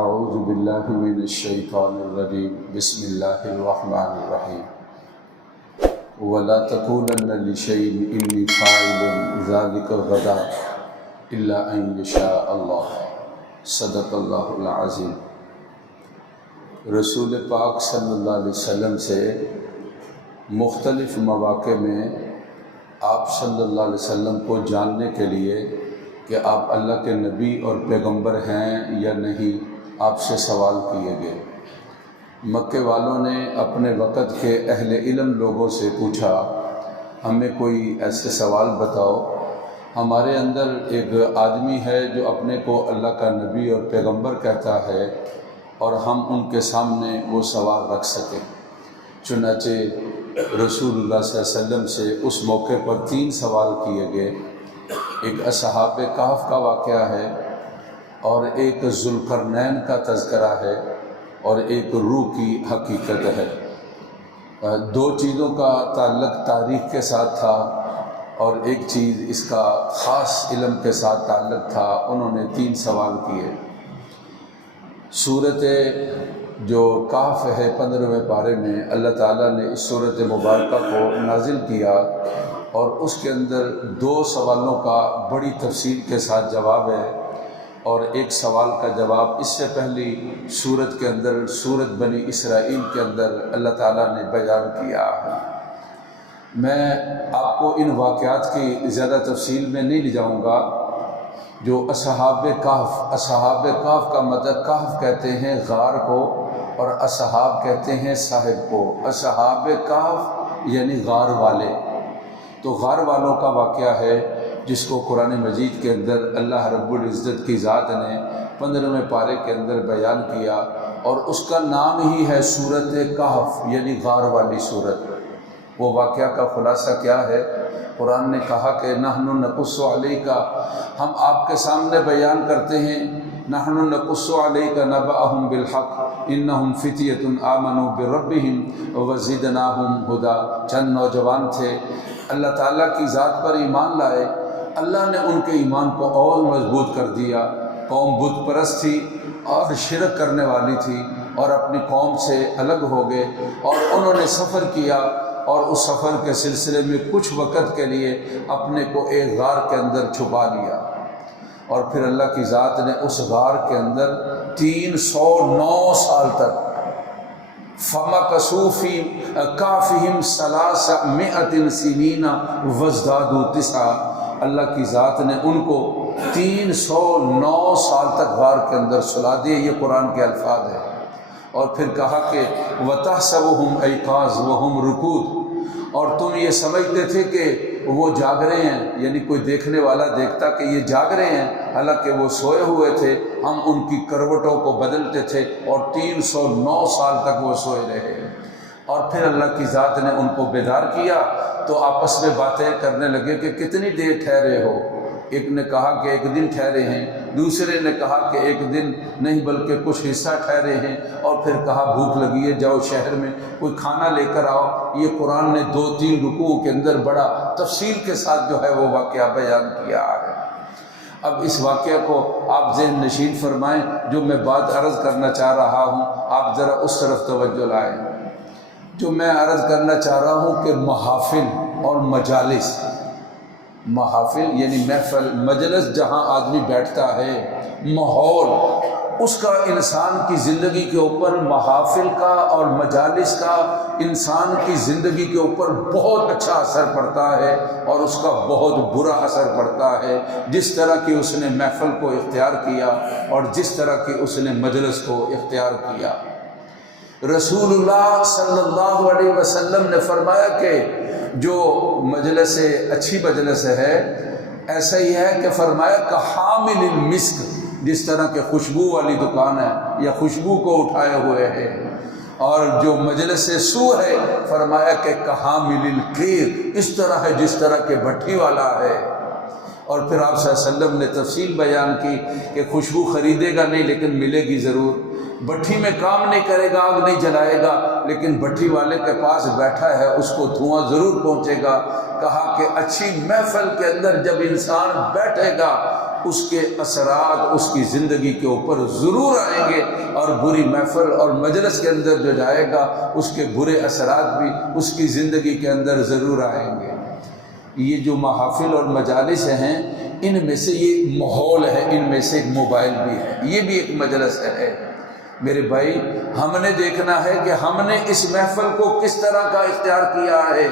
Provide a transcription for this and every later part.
اعوذ باللہ من الشیطان الرجیم بسم اللہ الرحمن الرحیم ولا تقولن لشیء انی فاعل ذلک غدا الا ان یشاء اللہ صدق اللہ العظیم۔ رسول پاک صلی اللہ علیہ وسلم سے مختلف مواقع میں آپ صلی اللہ علیہ وسلم کو جاننے کے لیے کہ آپ اللہ کے نبی اور پیغمبر ہیں یا نہیں آپ سے سوال کیے گئے۔ مکے والوں نے اپنے وقت کے اہل علم لوگوں سے پوچھا ہمیں کوئی ایسے سوال بتاؤ، ہمارے اندر ایک آدمی ہے جو اپنے کو اللہ کا نبی اور پیغمبر کہتا ہے اور ہم ان کے سامنے وہ سوال رکھ سکیں۔ چنانچہ رسول اللہ صلی اللہ علیہ وسلم سے اس موقع پر 3 سوال کیے گئے۔ ایک اصحاب کہف کا واقعہ ہے اور ایک ذوالقرنین کا تذکرہ ہے اور ایک روح کی حقیقت ہے۔ 2 چیزوں کا تعلق تاریخ کے ساتھ تھا اور ایک چیز اس کا خاص علم کے ساتھ تعلق تھا۔ انہوں نے 3 سوال کیے۔ سورت جو کہف ہے 15ویں پارے میں اللہ تعالیٰ نے اس سورت مبارکہ کو نازل کیا اور اس کے اندر 2 سوالوں کا بڑی تفصیل کے ساتھ جواب ہے اور ایک سوال کا جواب اس سے پہلی سورت کے اندر سورت بنی اسرائیل کے اندر اللہ تعالیٰ نے بیان کیا ہے۔ میں آپ کو ان واقعات کی زیادہ تفصیل میں نہیں لے جاؤں گا۔ جو اصحاب کہف کا مطلب کہف کہتے ہیں غار کو اور اصحاب کہتے ہیں صاحب کو۔ اصحاب کہف یعنی غار والے، تو غار والوں کا واقعہ ہے جس کو قرآن مجید کے اندر اللہ رب العزت کی ذات نے 15ویں پارے کے اندر بیان کیا اور اس کا نام ہی ہے سورت کہف یعنی غار والی سورت۔ وہ واقعہ کا خلاصہ کیا ہے؟ قرآن نے کہا کہ نحن نقص علیک، ہم آپ کے سامنے بیان کرتے ہیں، نحن نقص علیک نبأہم بالحق انہم فتیۃ آمنوا بربہم وزدناہم ہدی۔ چند نوجوان تھے، اللہ تعالیٰ کی ذات پر ایمان لائے، اللہ نے ان کے ایمان کو اور مضبوط کر دیا۔ قوم بت پرست تھی اور شرک کرنے والی تھی اور اپنی قوم سے الگ ہو گئے اور انہوں نے سفر کیا اور اس سفر کے سلسلے میں کچھ وقت کے لیے اپنے کو ایک غار کے اندر چھپا لیا اور پھر اللہ کی ذات نے اس غار کے اندر 309 سال تک فَمَكَثُوا فِي كَهْفِهِمْ 300 سِنِينَ وَازْدَادُوا 9۔ اللہ کی ذات نے ان کو 309 سال تک غار کے اندر سلا دیے۔ یہ قرآن کے الفاظ ہیں۔ اور پھر کہا کہ وَتَحْسَبُهُمْ أَيْقَاظًا وَهُمْ رُقُودٌ، اور تم یہ سمجھتے تھے کہ وہ جاگ رہے ہیں، یعنی کوئی دیکھنے والا دیکھتا کہ یہ جاگ رہے ہیں، حالانکہ وہ سوئے ہوئے تھے، ہم ان کی کروٹوں کو بدلتے تھے اور 309 سال تک وہ سوئے رہے۔ اور پھر اللہ کی ذات نے ان کو بیدار کیا تو آپس میں باتیں کرنے لگے کہ کتنی دیر ٹھہرے ہو۔ ایک نے کہا کہ 1 دن ٹھہرے ہیں، دوسرے نے کہا کہ 1 دن نہیں بلکہ کچھ حصہ ٹھہرے ہیں، اور پھر کہا بھوک لگی ہے، جاؤ شہر میں کوئی کھانا لے کر آؤ۔ یہ قرآن نے 2-3 رکوع کے اندر بڑا تفصیل کے ساتھ جو ہے وہ واقعہ بیان کیا ہے۔ اب اس واقعہ کو آپ ذہن نشین فرمائیں، جو میں بات عرض کرنا چاہ رہا ہوں آپ ذرا اس طرف توجہ لائیں۔ جو میں عرض کرنا چاہ رہا ہوں کہ محافل اور مجالس، محافل یعنی محفل، مجلس جہاں آدمی بیٹھتا ہے، ماحول اس کا انسان کی زندگی کے اوپر، محافل کا اور مجالس کا انسان کی زندگی کے اوپر بہت اچھا اثر پڑتا ہے اور اس کا بہت برا اثر پڑتا ہے۔ جس طرح کہ اس نے محفل کو اختیار کیا اور جس طرح کہ اس نے مجلس کو اختیار کیا۔ رسول اللہ صلی اللہ علیہ وسلم نے فرمایا کہ جو مجلس اچھی مجلس ہے ایسا ہی ہے کہ فرمایا کہ حامل المسک، جس طرح کہ خوشبو والی دکان ہے یا خوشبو کو اٹھائے ہوئے ہے، اور جو مجلس سو ہے فرمایا کہ حامل القیر، اس طرح ہے جس طرح کہ بھٹی والا ہے۔ اور پھر آپ صلی اللہ علیہ وسلم نے تفصیل بیان کی کہ خوشبو خریدے گا نہیں لیکن ملے گی ضرور، بھٹی میں کام نہیں کرے گا، آگ نہیں جلائے گا، لیکن بھٹی والے کے پاس بیٹھا ہے اس کو دھواں ضرور پہنچے گا۔ کہا کہ اچھی محفل کے اندر جب انسان بیٹھے گا اس کے اثرات اس کی زندگی کے اوپر ضرور آئیں گے، اور بری محفل اور مجلس کے اندر جو جائے گا اس کے برے اثرات بھی اس کی زندگی کے اندر ضرور آئیں گے۔ یہ جو محافل اور مجالس ہیں، ان میں سے یہ ماحول ہے، ان میں سے ایک موبائل بھی ہے، یہ بھی ایک مجلس ہے۔ میرے بھائی، ہم نے دیکھنا ہے کہ ہم نے اس محفل کو کس طرح کا اختیار کیا ہے۔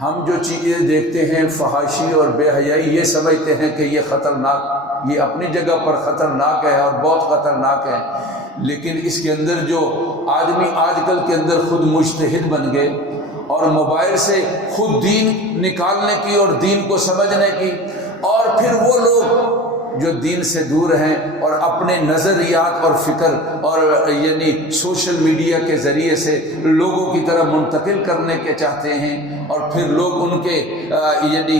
ہم جو چیزیں دیکھتے ہیں فحاشی اور بے حیائی، یہ سمجھتے ہیں کہ یہ خطرناک، یہ اپنی جگہ پر خطرناک ہے اور بہت خطرناک ہے، لیکن اس کے اندر جو آدمی آج کل کے اندر خود مجتہد بن گئے اور موبائل سے خود دین نکالنے کی اور دین کو سمجھنے کی، اور پھر وہ لوگ جو دین سے دور ہیں اور اپنے نظریات اور فکر اور یعنی سوشل میڈیا کے ذریعے سے لوگوں کی طرح منتقل کرنے کے چاہتے ہیں، اور پھر لوگ ان کے یعنی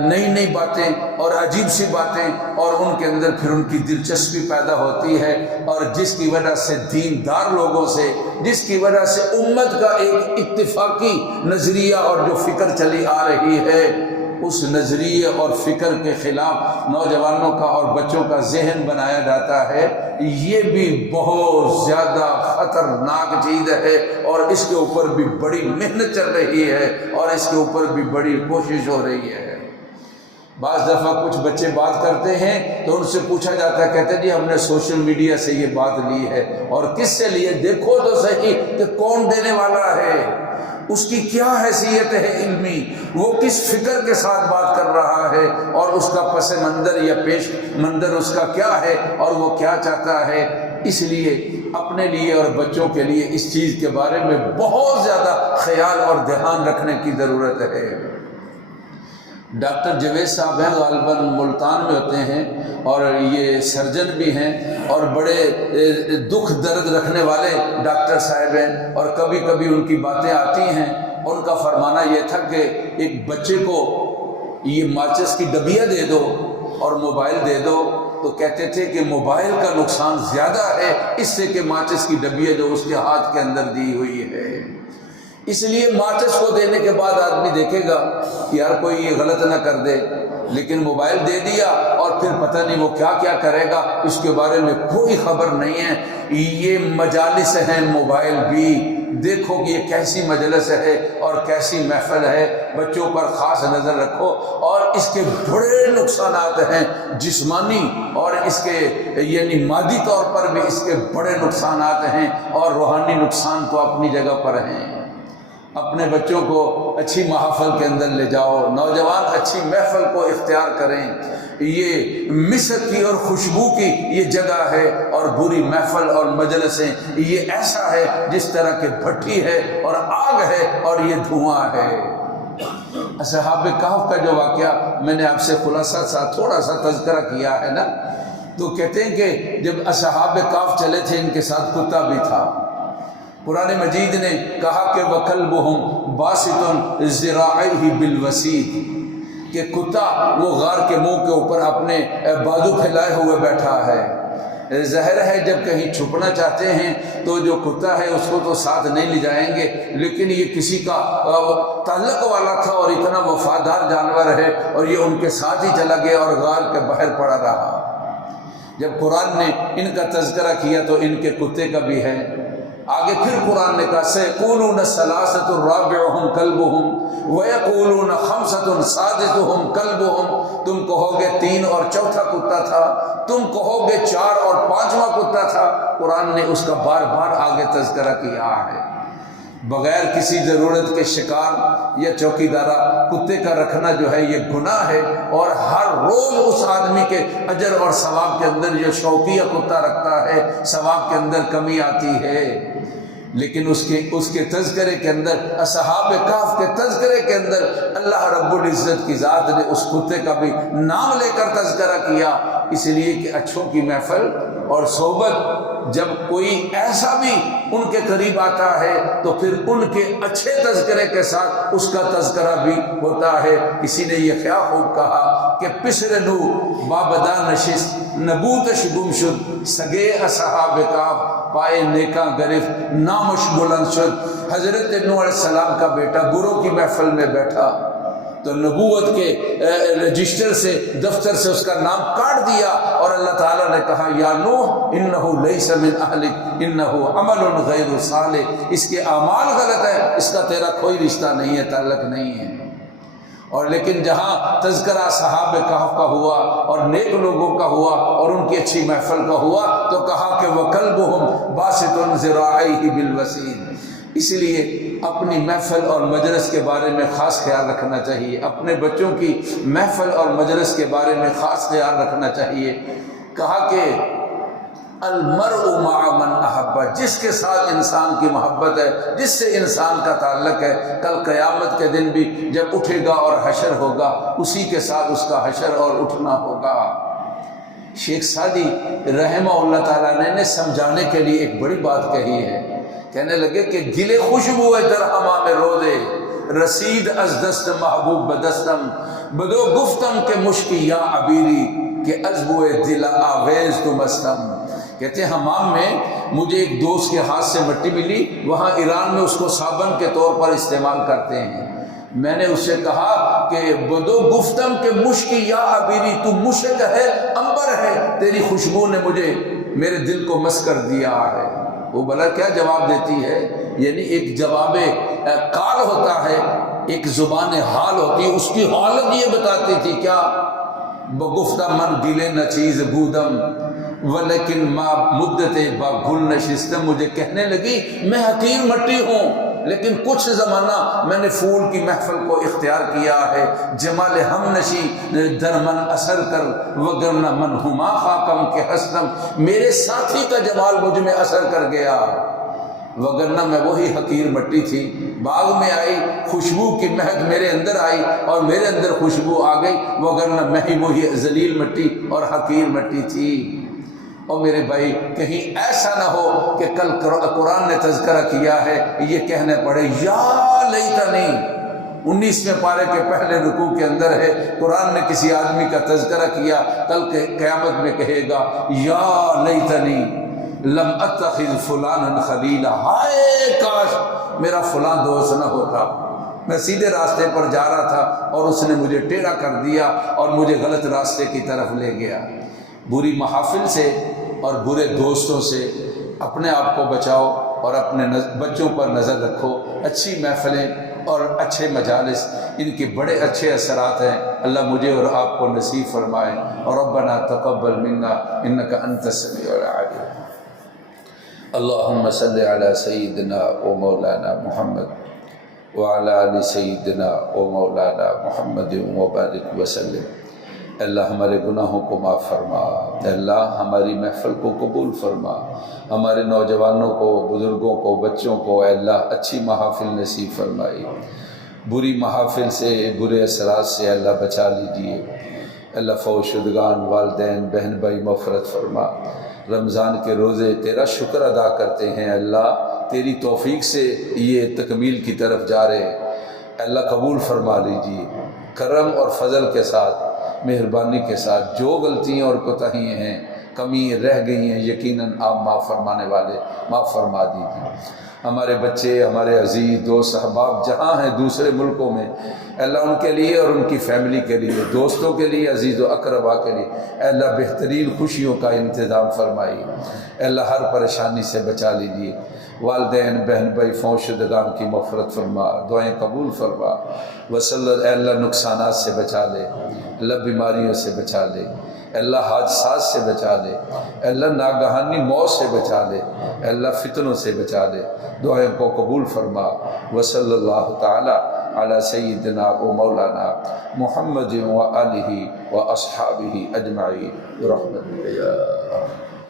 نئی نئی باتیں اور عجیب سی باتیں، اور ان کے اندر پھر ان کی دلچسپی پیدا ہوتی ہے، اور جس کی وجہ سے دیندار لوگوں سے، جس کی وجہ سے امت کا ایک اتفاقی نظریہ اور جو فکر چلی آ رہی ہے، اس نظریے اور فکر کے خلاف نوجوانوں کا اور بچوں کا ذہن بنایا جاتا ہے۔ یہ بھی بہت زیادہ خطرناک چیز ہے، اور اس کے اوپر بھی بڑی محنت چل رہی ہے، اور اس کے اوپر بھی بڑی کوشش ہو رہی ہے۔ بعض دفعہ کچھ بچے بات کرتے ہیں تو ان سے پوچھا جاتا ہے، کہتے ہیں جی ہم نے سوشل میڈیا سے یہ بات لی ہے، اور کس سے لی ہے؟ دیکھو تو صحیح کہ کون دینے والا ہے، اس کی کیا حیثیت ہے علمی، وہ کس فکر کے ساتھ بات کر رہا ہے، اور اس کا پس منظر یا پیش منظر اس کا کیا ہے، اور وہ کیا چاہتا ہے۔ اس لیے اپنے لیے اور بچوں کے لیے اس چیز کے بارے میں بہت زیادہ خیال اور دھیان رکھنے کی ضرورت ہے۔ ڈاکٹر جاوید صاحب ہیں، غالباً ملتان میں ہوتے ہیں، اور یہ سرجن بھی ہیں، اور بڑے دکھ درد رکھنے والے ڈاکٹر صاحب ہیں، اور کبھی کبھی ان کی باتیں آتی ہیں۔ ان کا فرمانا یہ تھا کہ ایک بچے کو یہ ماچس کی ڈبیا دے دو اور موبائل دے دو، تو کہتے تھے کہ موبائل کا نقصان زیادہ ہے اس سے کہ ماچس کی ڈبیا جو اس کے ہاتھ کے اندر دی ہوئی ہے۔ اس لیے ماچس کو دینے کے بعد آدمی دیکھے گا یار کوئی یہ غلط نہ کر دے، لیکن موبائل دے دیا اور پھر پتہ نہیں وہ کیا کیا کرے گا، اس کے بارے میں کوئی خبر نہیں ہے۔ یہ مجالس ہیں موبائل بھی، دیکھو کہ یہ کیسی مجلس ہے اور کیسی محفل ہے، بچوں پر خاص نظر رکھو۔ اور اس کے بڑے نقصانات ہیں جسمانی، اور اس کے یعنی مادی طور پر بھی اس کے بڑے نقصانات ہیں، اور روحانی نقصان تو اپنی جگہ پر ہیں۔ اپنے بچوں کو اچھی محفل کے اندر لے جاؤ، نوجوان اچھی محفل کو اختیار کریں۔ یہ مسک کی اور خوشبو کی یہ جگہ ہے، اور بری محفل اور مجلسیں یہ ایسا ہے جس طرح کہ بھٹی ہے اور آگ ہے اور یہ دھواں ہے۔ اصحاب کہف کا جو واقعہ میں نے آپ سے خلاصہ سا تھوڑا سا تذکرہ کیا ہے نا، تو کہتے ہیں کہ جب اصحاب کہف چلے تھے ان کے ساتھ کتا بھی تھا۔ قرآن مجید نے کہا کہ وَكَلْبُهُمْ بَاسِطٌ ذِرَاعَيْهِ بِالْوَسِيدِ، کہ کتا وہ غار کے منہ کے اوپر اپنے بازو پھیلائے ہوئے بیٹھا ہے۔ ظاہر ہے جب کہیں چھپنا چاہتے ہیں تو جو کتا ہے اس کو تو ساتھ نہیں لے جائیں گے، لیکن یہ کسی کا تعلق والا تھا اور اتنا وفادار جانور ہے، اور یہ ان کے ساتھ ہی چلا گیا اور غار کے باہر پڑا رہا۔ جب قرآن نے ان کا تذکرہ کیا تو ان کے کتے کا بھی ہے۔ آگے پھر قرآن نے کہا سَيَقُولُونَ ثَلَاثَةٌ رَابِعُهُمْ كَلْبُهُمْ وَيَقُولُونَ خَمْسَةٌ سَادِسُهُمْ كَلْبُهُمْ، تم کہو گے 3 اور چوتھا کتا تھا، تم کہو گے 4 اور 5واں کتا تھا۔ قرآن نے اس کا بار بار آگے تذکرہ کیا ہے۔ بغیر کسی ضرورت کے شکار یا چوکیدارہ کتے کا رکھنا جو ہے یہ گناہ ہے، اور ہر روز اس آدمی کے اجر اور ثواب کے اندر جو شوقیہ کتا رکھتا ہے ثواب کے اندر کمی آتی ہے۔ لیکن اس کے تذکرے کے اندر، اصحاب کہف کے تذکرے کے اندر اللہ رب العزت کی ذات نے اس کتے کا بھی نام لے کر تذکرہ کیا، اس لیے کہ اچھوں کی محفل اور صحبت جب کوئی ایسا بھی ان کے قریب آتا ہے تو پھر ان کے اچھے تذکرے کے ساتھ اس کا تذکرہ بھی ہوتا ہے۔ کسی نے یہ کیا خوب کہا کہ پسر نو بابدا نشست نبوتش گم شد، سگے اصحاب کہف پائے نیکاں گرفت نامش بلند شد۔ حضرت نوح علیہ السلام کا بیٹا گروہ کی محفل میں بیٹھا، تو نبوت کے رجسٹر سے دفتر سے اس کا نام کاٹ دیا، اور اللہ تعالیٰ نے کہا یا نوح انہ لیس من اہلک انہ عمل غیر صالح، اس کے اعمال غلط ہے، اس کا تیرا کوئی رشتہ نہیں ہے، تعلق نہیں ہے۔ اور لیکن جہاں تذکرہ صحاب کہف کا ہوا اور نیک لوگوں کا ہوا اور ان کی اچھی محفل کا ہوا تو کہا کہ وَكَلْبُهُمْ بَاسِطٌ ذِرَاعَيْهِ بِالْوَسِيدِ۔ اس لیے اپنی محفل اور مجلس کے بارے میں خاص خیال رکھنا چاہیے، اپنے بچوں کی محفل اور مجلس کے بارے میں خاص خیال رکھنا چاہیے۔ کہا کہ المرء مع من احب، جس کے ساتھ انسان کی محبت ہے، جس سے انسان کا تعلق ہے، کل قیامت کے دن بھی جب اٹھے گا اور حشر ہوگا اسی کے ساتھ اس کا حشر اور اٹھنا ہوگا۔ شیخ سعدی رحمہ اللہ تعالیٰ نے سمجھانے کے لیے ایک بڑی بات کہی ہے، کہنے لگے کہ گلے خوشبو در ہما میں روزے رسید از دست محبوب بدستم بدو گفتم کہ مشکی یا عبیری کہ ازبو دل آویز تو مستم۔ کہتے ہیں حمام میں مجھے ایک دوست کے ہاتھ سے مٹی ملی، وہاں ایران میں اس کو صابن کے طور پر استعمال کرتے ہیں۔ میں نے اس سے کہا کہ بدو گفتم کہ مشکی یا عبیری، تو مشک ہے، عنبر ہے، تیری خوشبو نے مجھے میرے دل کو مس کر دیا ہے۔ وہ بلا کیا جواب دیتی ہے، یعنی ایک جواب قال ہوتا ہے، ایک زبان حال ہوتی ہے، اس کی حالت یہ بتاتی تھی کیا، بگفتہ من دلے نہ چیز بودم ولیکن ما مدت با گل نشستم، مجھے کہنے لگی میں حقیر مٹی ہوں لیکن کچھ زمانہ میں نے پھول کی محفل کو اختیار کیا ہے، جمال ہم نشی در من اثر کر وگرنہ من ہما خاکم کے حسنم، میرے ساتھی کا جمال مجھ میں اثر کر گیا، وگرنہ میں وہی حقیر مٹی تھی۔ باغ میں آئی، خوشبو کی مہک میرے اندر آئی اور میرے اندر خوشبو آ گئی، وگرنہ میں ہی وہی ذلیل مٹی اور حقیر مٹی تھی۔ اور میرے بھائی کہیں ایسا نہ ہو کہ کل قرآن نے تذکرہ کیا ہے یہ کہنے پڑے یا لیتنی، 19ویں پارے کے پہلے رکوع کے اندر ہے، قرآن نے کسی آدمی کا تذکرہ کیا، کل کے قیامت میں کہے گا یا لیتنی لم اتخذ فلانا خلیلا، ہائے کاش میرا فلاں دوست نہ ہوتا، میں سیدھے راستے پر جا رہا تھا اور اس نے مجھے ٹیڑھا کر دیا اور مجھے غلط راستے کی طرف لے گیا۔ بری محافل سے اور برے دوستوں سے اپنے آپ کو بچاؤ اور اپنے بچوں پر نظر رکھو۔ اچھی محفلیں اور اچھے مجالس، ان کے بڑے اچھے اثرات ہیں، اللہ مجھے اور آپ کو نصیب فرمائے۔ اور ربنا تقبل منا انک انت السمیع العلیم۔ اللہم صلی علی سیدنا و مولانا محمد وعلی آل سیدنا و مولانا محمد وبارک وسلم۔ اللہ ہمارے گناہوں کو معاف فرما، اللہ ہماری محفل کو قبول فرما، ہمارے نوجوانوں کو، بزرگوں کو، بچوں کو اے اللہ اچھی محافل نصیب فرمائی، بری محافل سے، برے اثرات سے اللہ بچا لیجیے۔ اللہ فوت شدگان والدین بہن بھائی مغفرت فرما۔ رمضان کے روزے تیرا شکر ادا کرتے ہیں، اللہ تیری توفیق سے یہ تکمیل کی طرف جا رہے ہیں، اللہ قبول فرما لیجیے۔ کرم اور فضل کے ساتھ، مہربانی کے ساتھ جو غلطیاں اور کوتاہیاں ہیں، کمی رہ گئی ہیں، یقیناً آپ معاف فرمانے والے، معاف فرما دیجیے۔ ہمارے بچے، ہمارے عزیز دوست احباب جہاں ہیں دوسرے ملکوں میں، اللہ ان کے لیے اور ان کی فیملی کے لیے، دوستوں کے لیے، عزیز و اقربا کے لیے اللہ بہترین خوشیوں کا انتظام فرمائیے، اللہ ہر پریشانی سے بچا لیجیے۔ والدین بہن بھائی فوت شدگان کی مغفرت فرما، دعائیں قبول فرما، اللہ نقصانات سے بچا لے، اللہ بیماریوں سے بچا لے، اللہ حادثات سے بچا لے، اللہ ناگہانی موت سے بچا لے، اللہ فتنوں سے بچا لے، دعائیں کو قبول فرما۔ وصلی اللہ تعالی علی سیدنا و مولانا محمد و آلہ و اصحابہ اجمعین برحمتک یا